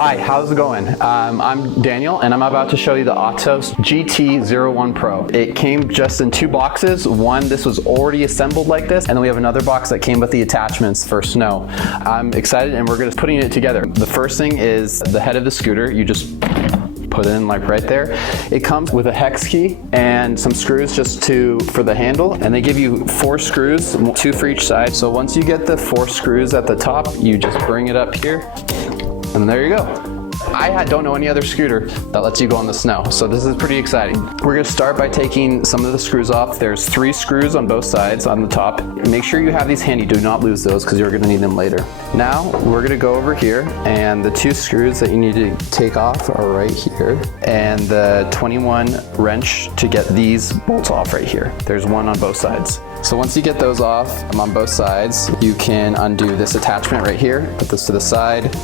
Hi, how's it going? I'm Daniel and I'm about to show you the Atos GT01 Pro. It came just in 2 boxes. One, this was already assembled like this, and then we have another box that came with the attachments for snow. I'm excited and we're gonna putting it together. The first thing is the head of the scooter. You just put it in like right there. It comes with a hex key and some screws just for the handle, and they give you 4 screws, 2 for each side. So once you get the 4 screws at the top, you just bring it up here, and there you go. I don't know any other scooter that lets you go on the snow, so this is pretty exciting. We're gonna start by taking some of the screws off. There's 3 screws on both sides on the top. Make sure you have these handy. Do not lose those because you're gonna need them later. Now, we're gonna go over here, and the 2 screws that you need to take off are right here, and the 21 wrench to get these bolts off right here. There's one on both sides. So once you get those off on both sides, you can undo this attachment right here, put this to the side,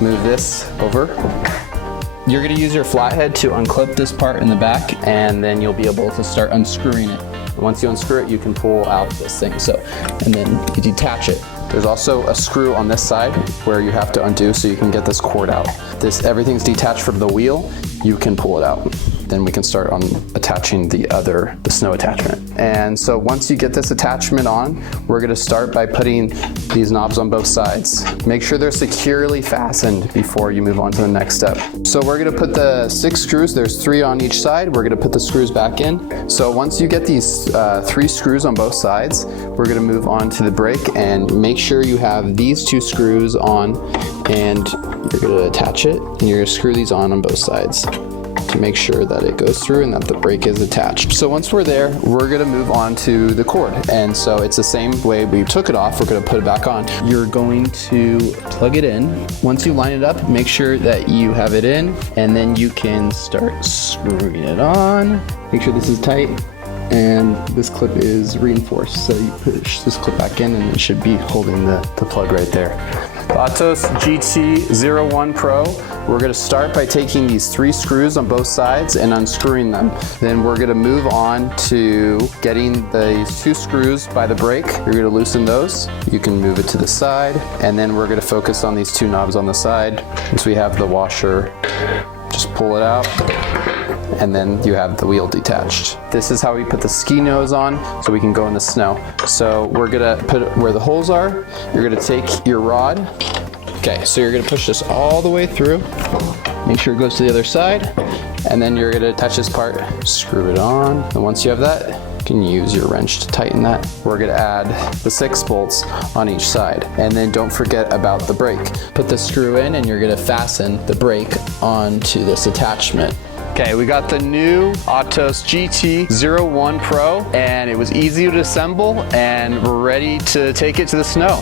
move this over. You're gonna use your flathead to unclip this part in the back, and then you'll be able to start unscrewing it. Once you unscrew it, you can pull out this thing. And then you detach it. There's also a screw on this side where you have to undo so you can get this cord out. Everything's detached from the wheel. You can pull it out. Then we can start on attaching the snow attachment. And so once you get this attachment on, we're gonna start by putting these knobs on both sides. Make sure they're securely fastened before you move on to the next step. So we're gonna put the 6 screws, there's 3 on each side. We're gonna put the screws back in. So once you get these 3 screws on both sides, we're gonna move on to the brake, and make sure you have these 2 screws on, and you're gonna attach it, and you're gonna screw these on both sides to make sure that it goes through and that the brake is attached. So once we're there, we're gonna move on to the cord. And so it's the same way we took it off, we're gonna put it back on. You're going to plug it in. Once you line it up, make sure that you have it in, and then you can start screwing it on. Make sure this is tight, and this clip is reinforced. So you push this clip back in, and it should be holding the plug right there. Atos GT01 Pro. We're gonna start by taking these 3 screws on both sides and unscrewing them. Then we're gonna move on to getting these 2 screws by the brake. You're gonna loosen those. You can move it to the side, and then we're gonna focus on these 2 knobs on the side. Once we have the washer, just pull it out, and then you have the wheel detached. This is how we put the ski nose on so we can go in the snow. So we're gonna put it where the holes are. You're gonna take your rod. Okay, so you're gonna push this all the way through. Make sure it goes to the other side. And then you're gonna attach this part, screw it on. And once you have that, you can use your wrench to tighten that. We're gonna add the 6 bolts on each side. And then don't forget about the brake. Put the screw in, and you're gonna fasten the brake onto this attachment. Okay, we got the new Atos GT01 Pro, and it was easy to assemble, and we're ready to take it to the snow.